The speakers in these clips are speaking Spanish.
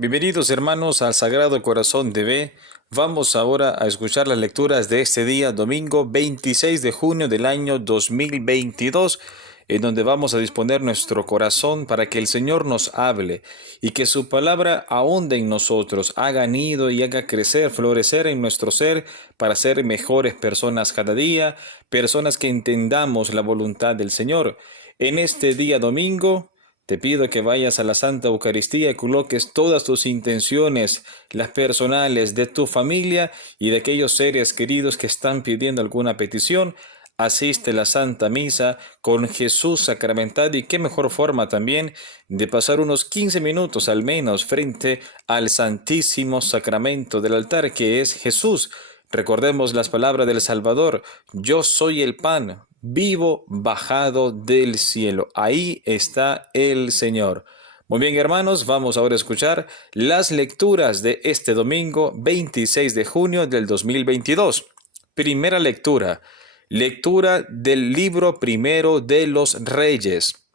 Bienvenidos hermanos al Sagrado Corazón TV. Vamos ahora a escuchar las lecturas de este día, domingo 26 de junio del año 2022, en donde vamos a disponer nuestro corazón para que el Señor nos hable y que su palabra ahonde en nosotros, haga nido y haga crecer, florecer en nuestro ser para ser mejores personas cada día, personas que entendamos la voluntad del Señor. En este día domingo, te pido que vayas a la Santa Eucaristía y coloques todas tus intenciones, las personales de tu familia y de aquellos seres queridos que están pidiendo alguna petición. Asiste a la Santa Misa con Jesús sacramentado y qué mejor forma también de pasar unos 15 minutos al menos frente al Santísimo Sacramento del altar que es Jesús. Recordemos las palabras del Salvador: yo soy el pan vivo bajado del cielo. Ahí está el Señor. Muy bien, hermanos, vamos ahora a escuchar las lecturas de este domingo 26 de junio del 2022. Primera lectura. Lectura del libro primero de los Reyes.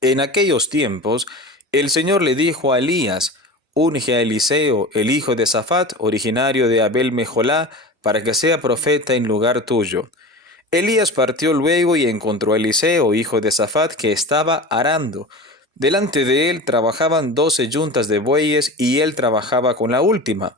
En aquellos tiempos, el Señor le dijo a Elías: unge a Eliseo, el hijo de Safat, originario de Abel Mejolá, para que sea profeta en lugar tuyo. Elías partió luego y encontró a Eliseo, hijo de Safat, que estaba arando. Delante de él trabajaban 12 yuntas de bueyes y él trabajaba con la última.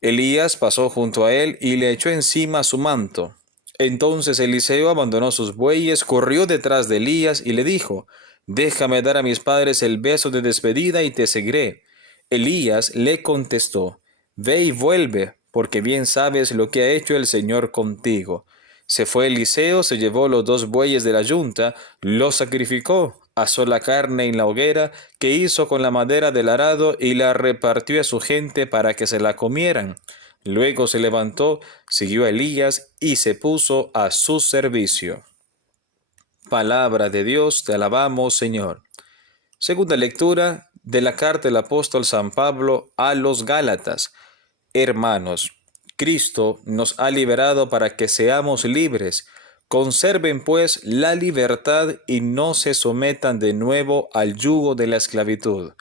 Elías pasó junto a él y le echó encima su manto. Entonces Eliseo abandonó sus bueyes, corrió detrás de Elías y le dijo: déjame dar a mis padres el beso de despedida y te seguiré. Elías le contestó: ve y vuelve, porque bien sabes lo que ha hecho el Señor contigo. Se fue Eliseo, se llevó los 2 bueyes de la yunta, los sacrificó, asó la carne en la hoguera que hizo con la madera del arado y la repartió a su gente para que se la comieran. Luego se levantó, siguió a Elías y se puso a su servicio. Palabra de Dios, te alabamos, Señor. Segunda lectura de la carta del apóstol San Pablo a los Gálatas. Hermanos, Cristo nos ha liberado para que seamos libres. Conserven pues la libertad y no se sometan de nuevo al yugo de la esclavitud.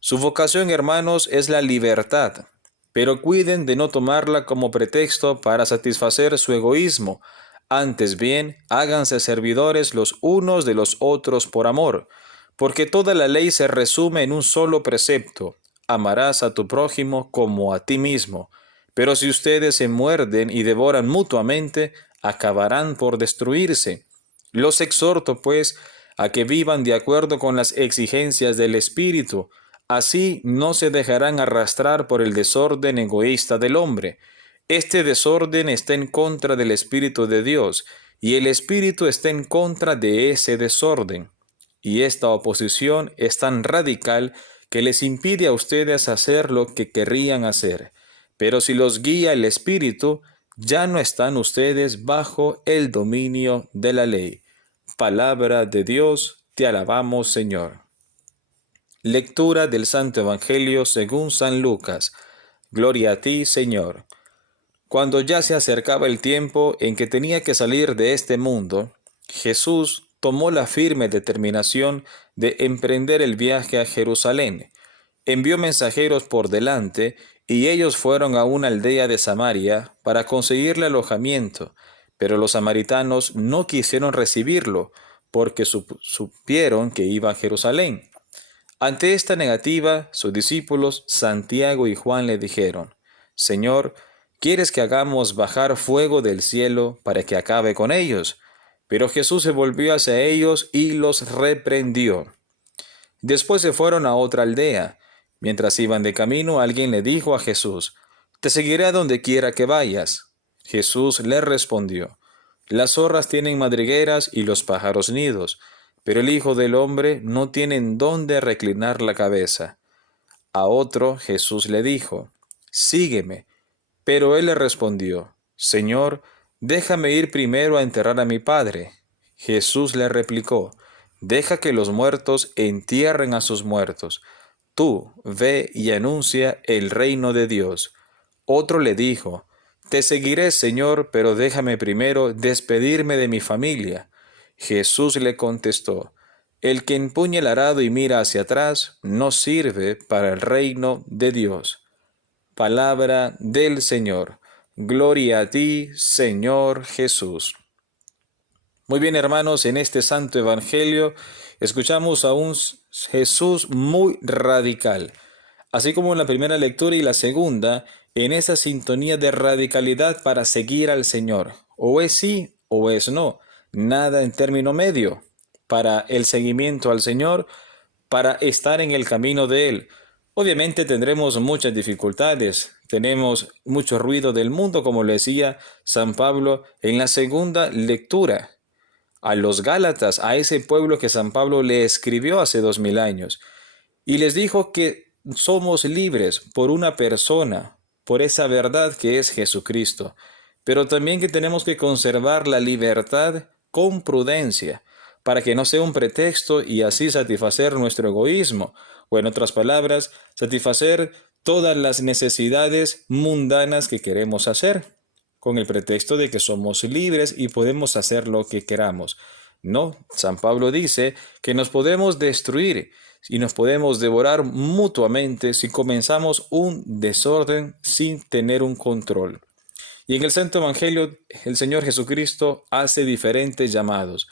Su vocación, hermanos, es la libertad, pero cuiden de no tomarla como pretexto para satisfacer su egoísmo. Antes bien, háganse servidores los unos de los otros por amor, porque toda la ley se resume en un solo precepto: amarás a tu prójimo como a ti mismo. Pero si ustedes se muerden y devoran mutuamente, acabarán por destruirse. Los exhorto, pues, a que vivan de acuerdo con las exigencias del Espíritu. Así no se dejarán arrastrar por el desorden egoísta del hombre. Este desorden está en contra del Espíritu de Dios, y el Espíritu está en contra de ese desorden. Y esta oposición es tan radical que les impide a ustedes hacer lo que querrían hacer. Pero si los guía el Espíritu, ya no están ustedes bajo el dominio de la ley. Palabra de Dios, te alabamos, Señor. Lectura del Santo Evangelio según San Lucas. Gloria a ti, Señor. Cuando ya se acercaba el tiempo en que tenía que salir de este mundo, Jesús tomó la firme determinación de emprender el viaje a Jerusalén. Envió mensajeros por delante, y ellos fueron a una aldea de Samaria para conseguirle alojamiento, pero los samaritanos no quisieron recibirlo, porque supieron que iba a Jerusalén. Ante esta negativa, sus discípulos Santiago y Juan le dijeron: Señor, ¿quieres que hagamos bajar fuego del cielo para que acabe con ellos? Pero Jesús se volvió hacia ellos y los reprendió. Después se fueron a otra aldea. Mientras iban de camino, alguien le dijo a Jesús: te seguiré a donde quiera que vayas. Jesús le respondió: las zorras tienen madrigueras y los pájaros nidos, pero el Hijo del Hombre no tiene en dónde reclinar la cabeza. A otro Jesús le dijo: sígueme. Pero él le respondió: Señor, déjame ir primero a enterrar a mi padre. Jesús le replicó: deja que los muertos entierren a sus muertos. Tú ve y anuncia el reino de Dios. Otro le dijo: te seguiré, Señor, pero déjame primero despedirme de mi familia. Jesús le contestó: El que empuña el arado y mira hacia atrás no sirve para el reino de Dios. Palabra del Señor. Gloria a ti, Señor Jesús. Muy bien, hermanos, en este santo evangelio escuchamos a un Jesús muy radical. Así como en la primera lectura y la segunda, en esa sintonía de radicalidad para seguir al Señor. O es sí o es no. Nada en término medio. Para el seguimiento al Señor, para estar en el camino de Él. Obviamente tendremos muchas dificultades, tenemos mucho ruido del mundo, como le decía San Pablo en la segunda lectura a los Gálatas, a ese pueblo que San Pablo le escribió hace 2000 años, y les dijo que somos libres por una persona, por esa verdad que es Jesucristo, pero también que tenemos que conservar la libertad con prudencia, para que no sea un pretexto y así satisfacer nuestro egoísmo, o en otras palabras, satisfacer todas las necesidades mundanas que queremos hacer, con el pretexto de que somos libres y podemos hacer lo que queramos. No, San Pablo dice que nos podemos destruir y nos podemos devorar mutuamente si comenzamos un desorden sin tener un control. Y en el Santo Evangelio, el Señor Jesucristo hace diferentes llamados.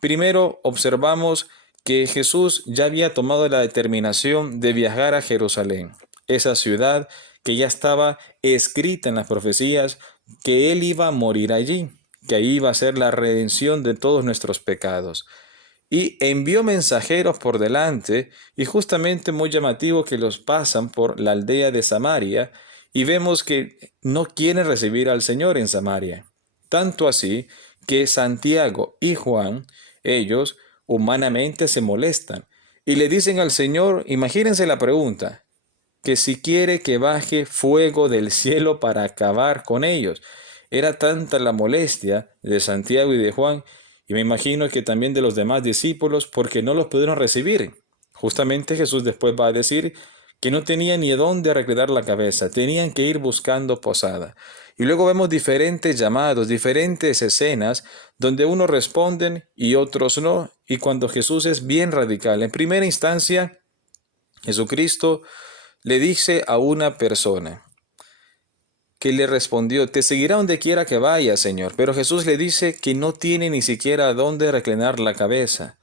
Primero, observamos que Jesús ya había tomado la determinación de viajar a Jerusalén, esa ciudad que ya estaba escrita en las profecías, que Él iba a morir allí, que ahí iba a ser la redención de todos nuestros pecados. Y envió mensajeros por delante, y justamente muy llamativo que los pasan por la aldea de Samaria, y vemos que no quieren recibir al Señor en Samaria. Tanto así que Santiago y Juan, ellos humanamente se molestan y le dicen al Señor, imagínense la pregunta, que si quiere que baje fuego del cielo para acabar con ellos. Era tanta la molestia de Santiago y de Juan, y me imagino que también de los demás discípulos, porque no los pudieron recibir. Justamente Jesús después va a decir que no tenían ni dónde arreglar la cabeza, tenían que ir buscando posada. Y luego vemos diferentes llamados, diferentes escenas, donde unos responden y otros no, y cuando Jesús es bien radical. En primera instancia, Jesucristo le dice a una persona que le respondió, te seguirá donde quiera que vaya, Señor. Pero Jesús le dice que no tiene ni siquiera dónde reclinar la cabeza.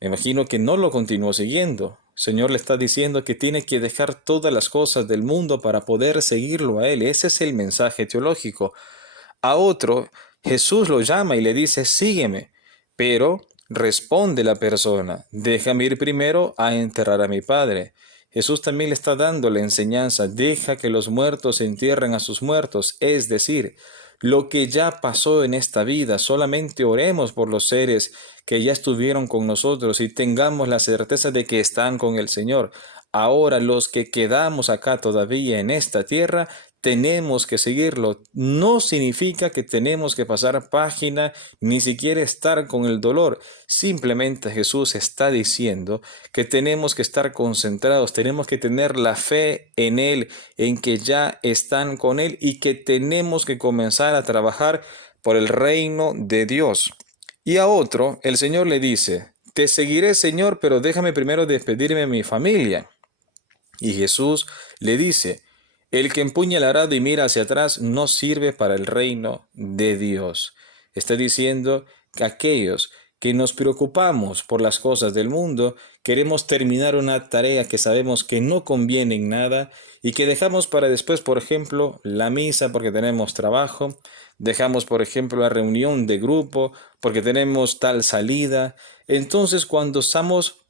Me imagino que no lo continuó siguiendo. El Señor le está diciendo que tiene que dejar todas las cosas del mundo para poder seguirlo a Él. Ese es el mensaje teológico. A otro, Jesús lo llama y le dice, sígueme. Pero responde la persona, déjame ir primero a enterrar a mi padre. Jesús también le está dando la enseñanza, deja que los muertos entierren a sus muertos, es decir, lo que ya pasó en esta vida, solamente oremos por los seres que ya estuvieron con nosotros y tengamos la certeza de que están con el Señor. Ahora los que quedamos acá todavía en esta tierra, tenemos que seguirlo. No significa que tenemos que pasar página, ni siquiera estar con el dolor. Simplemente Jesús está diciendo que tenemos que estar concentrados, tenemos que tener la fe en Él, en que ya están con Él y que tenemos que comenzar a trabajar por el reino de Dios. Y a otro, el Señor le dice, te seguiré, Señor, pero déjame primero despedirme de mi familia. Y Jesús le dice, el que empuña el arado y mira hacia atrás no sirve para el reino de Dios. Está diciendo que aquellos que nos preocupamos por las cosas del mundo, queremos terminar una tarea que sabemos que no conviene en nada y que dejamos para después, por ejemplo, la misa porque tenemos trabajo, dejamos, por ejemplo, la reunión de grupo porque tenemos tal salida. Entonces, cuando estamos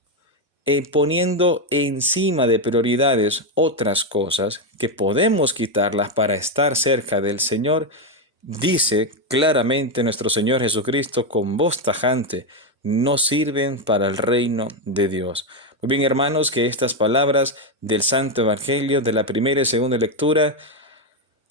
poniendo encima de prioridades otras cosas que podemos quitarlas para estar cerca del Señor, dice claramente nuestro Señor Jesucristo con voz tajante, no sirven para el reino de Dios. Muy bien, hermanos, que estas palabras del Santo Evangelio de la primera y segunda lectura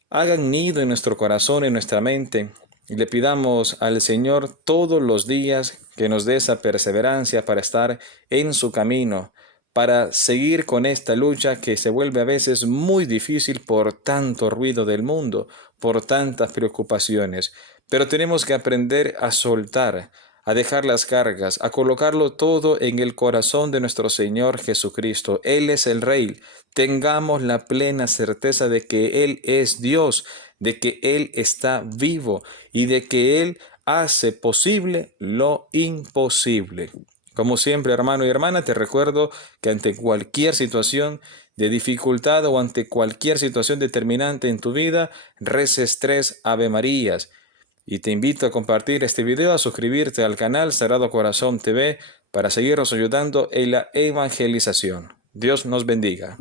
hagan nido en nuestro corazón, en nuestra mente, y le pidamos al Señor todos los días que nos dé esa perseverancia para estar en su camino, para seguir con esta lucha que se vuelve a veces muy difícil por tanto ruido del mundo, por tantas preocupaciones. Pero tenemos que aprender a soltar, a dejar las cargas, a colocarlo todo en el corazón de nuestro Señor Jesucristo. Él es el Rey. Tengamos la plena certeza de que Él es Dios, de que Él está vivo y de que Él hace posible lo imposible. Como siempre, hermano y hermana, te recuerdo que ante cualquier situación de dificultad o ante cualquier situación determinante en tu vida, reces 3 Ave Marías. Y te invito a compartir este video, a suscribirte al canal Sagrado Corazón TV para seguirnos ayudando en la evangelización. Dios nos bendiga.